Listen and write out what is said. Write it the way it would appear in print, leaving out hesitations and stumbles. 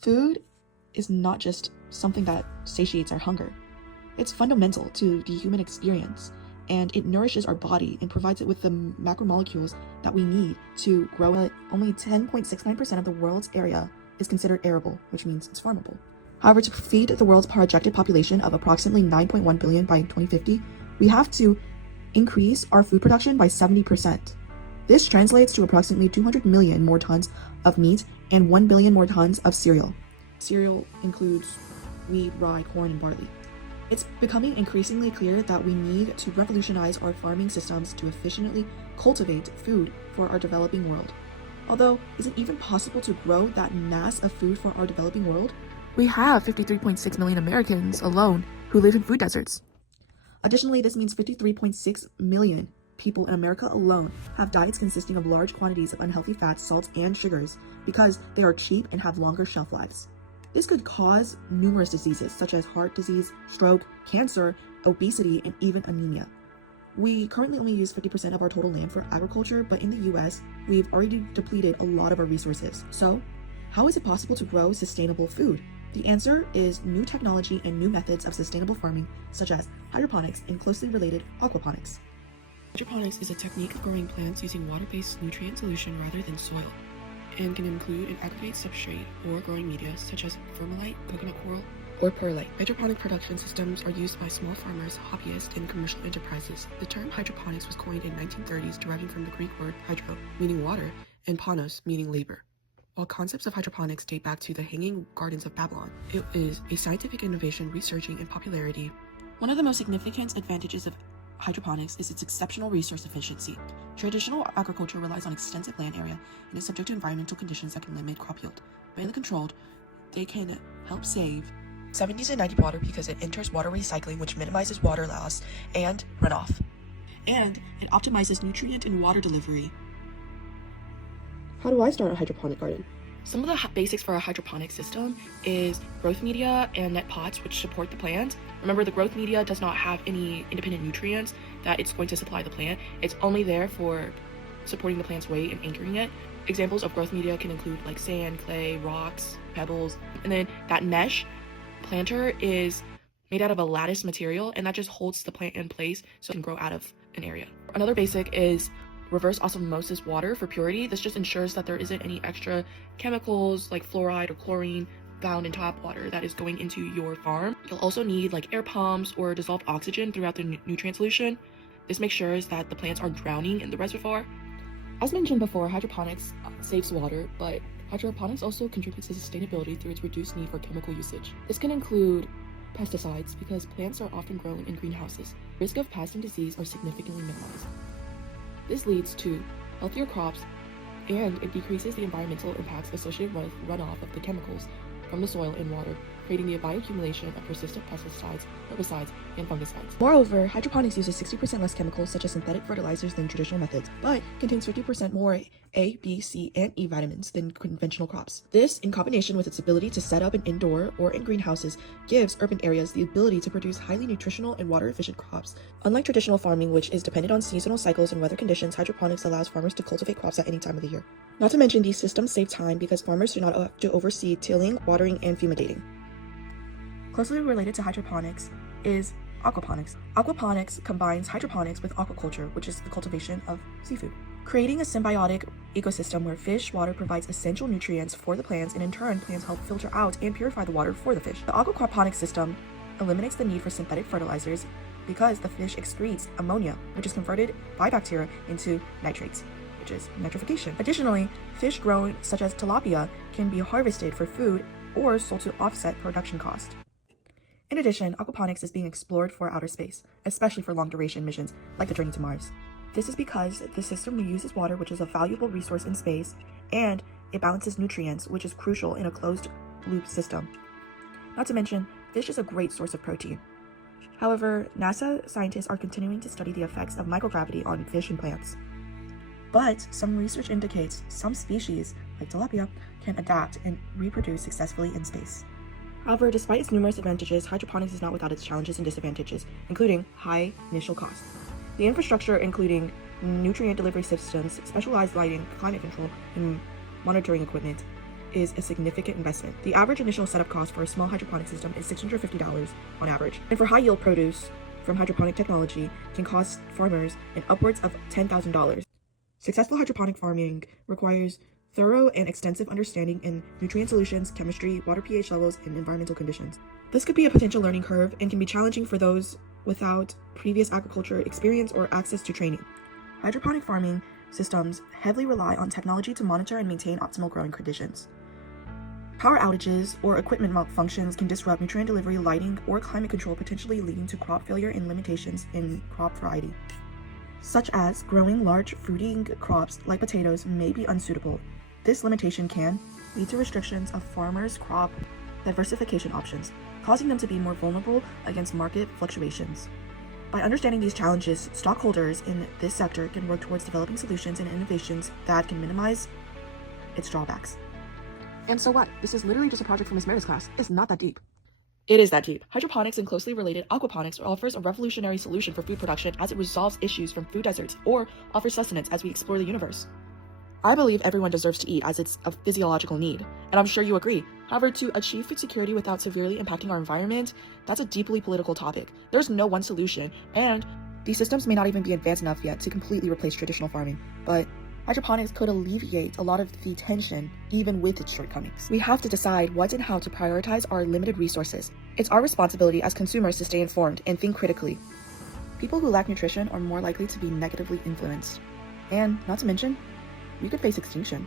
Food is not just something that satiates our hunger. It's fundamental to the human experience, and it nourishes our body and provides it with the macromolecules that we need to grow. But only 10.69% of the world's area is considered arable, which means it's farmable. However, to feed the world's projected population of approximately 9.1 billion by 2050, we have to increase our food production by 70%. This translates to approximately 200 million more tons of meat and 1 billion more tons of cereal. Cereal includes wheat, rye, corn, and barley. It's becoming increasingly clear that we need to revolutionize our farming systems to efficiently cultivate food for our developing world. Although, is it even possible to grow that mass of food for our developing world? We have 53.6 million Americans alone who live in food deserts. Additionally, this means 53.6 million people in America alone have diets consisting of large quantities of unhealthy fats, salts, and sugars because they are cheap and have longer shelf lives. This could cause numerous diseases such as heart disease, stroke, cancer, obesity, and even anemia. We currently only use 50% of our total land for agriculture, but in the US, we've already depleted a lot of our resources. So, how is it possible to grow sustainable food? The answer is new technology and new methods of sustainable farming, such as hydroponics and closely related aquaponics. Hydroponics is a technique of growing plants using water-based nutrient solution rather than soil, and can include an aggregate substrate or growing media such as vermilite, coconut coral, or perlite. Hydroponic production systems are used by small farmers, hobbyists, and commercial enterprises. The term hydroponics was coined in 1930s, deriving from the Greek word hydro, meaning water, and panos, meaning labor. While concepts of hydroponics date back to the Hanging Gardens of Babylon, it is a scientific innovation researching in popularity. One of the most significant advantages of hydroponics is its exceptional resource efficiency. Traditional agriculture relies on extensive land area and is subject to environmental conditions that can limit crop yield. But in the controlled, they can help save 70 to 90 water because it enters water recycling, which minimizes water loss and runoff. And it optimizes nutrient and water delivery. How do I start a hydroponic garden? Some of the basics for a hydroponic system is growth media and net pots, which support the plant. Remember, the growth media does not have any independent nutrients that it's going to supply the plant. It's only there for supporting the plant's weight and anchoring it. Examples of growth media can include like sand, clay, rocks, pebbles. And then that mesh planter is made out of a lattice material, and that just holds the plant in place so it can grow out of an area. Another basic is reverse osmosis water for purity. This just ensures that there isn't any extra chemicals like fluoride or chlorine found in tap water that is going into your farm. You'll also need like air pumps or dissolved oxygen throughout the nutrient solution. This makes sure that the plants aren't drowning in the reservoir. As mentioned before, hydroponics saves water, but hydroponics also contributes to sustainability through its reduced need for chemical usage. This can include pesticides because plants are often grown in greenhouses. Risk of pest and disease are significantly minimized. This leads to healthier crops, and it decreases the environmental impacts associated with runoff of the chemicals from the soil and water, creating the bioaccumulation of persistent pesticides, herbicides, and fungicides. Moreover, hydroponics uses 60% less chemicals such as synthetic fertilizers than traditional methods, but contains 50% more A, B, C, and E vitamins than conventional crops. This, in combination with its ability to set up in indoor or in greenhouses, gives urban areas the ability to produce highly nutritional and water-efficient crops. Unlike traditional farming, which is dependent on seasonal cycles and weather conditions, hydroponics allows farmers to cultivate crops at any time of the year. Not to mention, these systems save time because farmers do not have to oversee tilling, watering, and fumigating. Closely related to hydroponics is aquaponics. Aquaponics combines hydroponics with aquaculture, which is the cultivation of seafood, creating a symbiotic ecosystem where fish water provides essential nutrients for the plants, and in turn, plants help filter out and purify the water for the fish. The aquaponics system eliminates the need for synthetic fertilizers because the fish excretes ammonia, which is converted by bacteria into nitrates, which is nitrification. Additionally, fish grown such as tilapia can be harvested for food or sold to offset production cost. In addition, aquaponics is being explored for outer space, especially for long-duration missions like the journey to Mars. This is because the system reuses water, which is a valuable resource in space, and it balances nutrients, which is crucial in a closed-loop system. Not to mention, fish is a great source of protein. However, NASA scientists are continuing to study the effects of microgravity on fish and plants. But some research indicates some species, like tilapia, can adapt and reproduce successfully in space. However, despite its numerous advantages, hydroponics is not without its challenges and disadvantages, including high initial costs. The infrastructure, including nutrient delivery systems, specialized lighting, climate control, and monitoring equipment, is a significant investment. The average initial setup cost for a small hydroponic system is $650 on average, and for high-yield produce from hydroponic technology can cost farmers an upwards of $10,000. Successful hydroponic farming requires thorough and extensive understanding in nutrient solutions, chemistry, water pH levels, and environmental conditions. This could be a potential learning curve and can be challenging for those without previous agriculture experience or access to training. Hydroponic farming systems heavily rely on technology to monitor and maintain optimal growing conditions. Power outages or equipment malfunctions can disrupt nutrient delivery, lighting, or climate control, potentially leading to crop failure and limitations in crop variety, such as growing large fruiting crops like potatoes may be unsuitable. This limitation can lead to restrictions of farmers' crop diversification options, causing them to be more vulnerable against market fluctuations. By understanding these challenges, stockholders in this sector can work towards developing solutions and innovations that can minimize its drawbacks. And so what? This is literally just a project from Miss Meredith's class. It's not that deep. It is that deep. Hydroponics and closely related aquaponics offers a revolutionary solution for food production as it resolves issues from food deserts or offers sustenance as we explore the universe. I believe everyone deserves to eat as it's a physiological need, and I'm sure you agree. However, to achieve food security without severely impacting our environment, that's a deeply political topic. There's no one solution, and these systems may not even be advanced enough yet to completely replace traditional farming, but hydroponics could alleviate a lot of the tension, even with its shortcomings. We have to decide what and how to prioritize our limited resources. It's our responsibility as consumers to stay informed and think critically. People who lack nutrition are more likely to be negatively influenced. And, not to mention, we could face extinction.